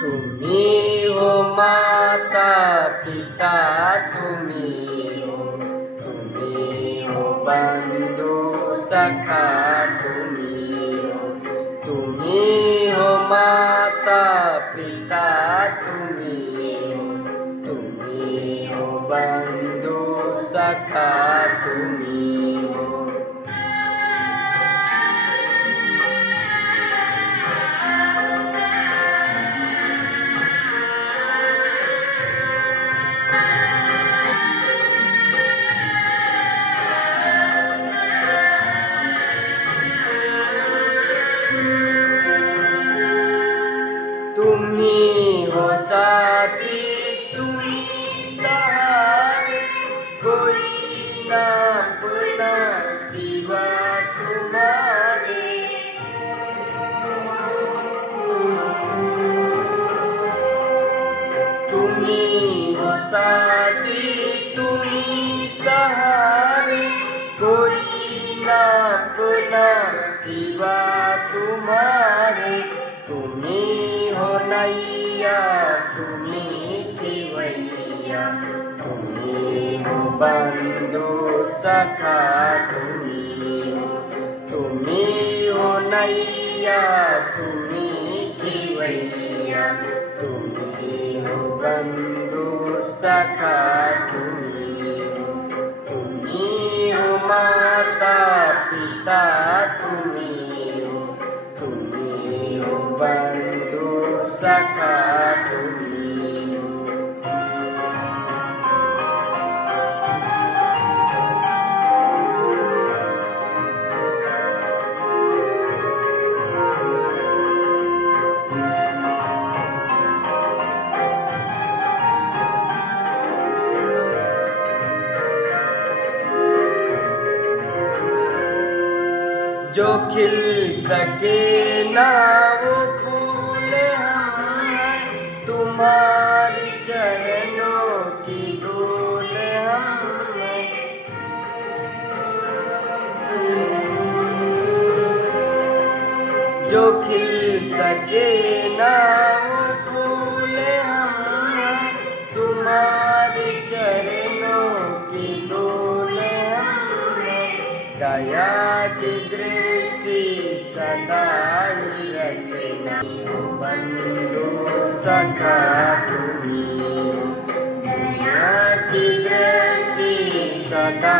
तुम्ही हो माता पिता, तुम्ही हो बंधू सखा, तुम्ही हो माता पिता, तुम्ही हो बंधू सखा, तुम्ही हो. तुम्ही हो साथी, तुम्ही सहारे, कोई ना अपना सिवा तुम्हारे. तुम्ही हो साथी, तुम्ही सहारे, कोई ना अपना सिवा तुम्हारे. तुम्ही हो नैया, तुम्ही खिवैया, तुम्ही हो बंधू सखा, तुम्ही हो नैया, तुम्ही खिवैया, तुम्ही हो बंधू सखा, तुम्ही हो माता पिता, तुम्ही हो बंधू सखा, तुम्ही हो. जो खिल सके ना वो फूल हम हैं, तुम्हारी चरणों की धूल हम हैं. जो खिल सके ना वो फूल हम हैं, तुम्हारी चरणों की धूल हम हैं. दया की दृष्टि सदा ही रखना, बंधु सखा, तुम्ही दया की दृष्टि सदा